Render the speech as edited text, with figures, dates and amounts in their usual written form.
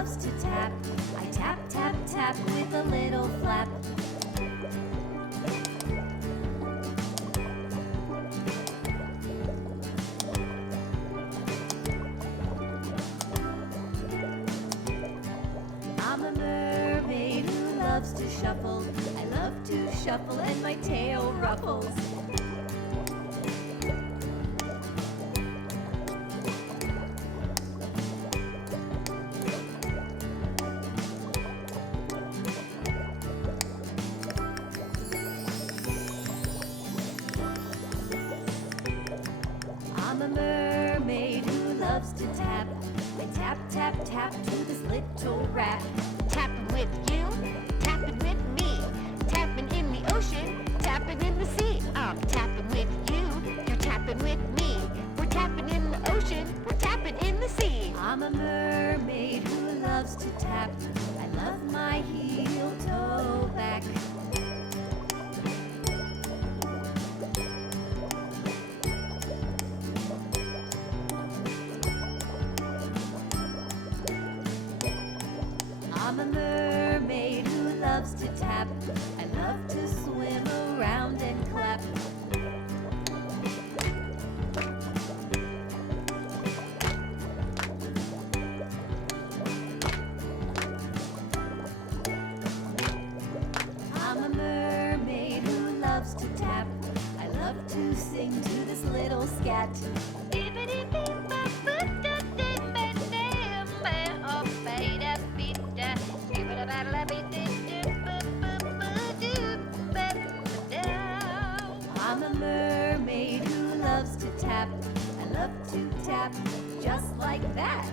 loves to tap. I tap, tap, tap with a little flap. I'm a mermaid who loves to shuffle. I love to shuffle and my tail ruffles. I'm a mermaid who loves to tap. I tap, tap, tap to this little rat. Tapping with you, tapping with me, tapping in the ocean, tapping in the sea. I'm tapping with you, you're tapping with me. We're tapping in the ocean, we're tapping in the sea. I'm a mermaid who loves to tap. I love my heel toe back. I'm a mermaid who loves to tap. I love to swim around and clap. I'm a mermaid who loves to tap. I love to sing to this little scat. I'm a mermaid who loves to tap. I love to tap just like that.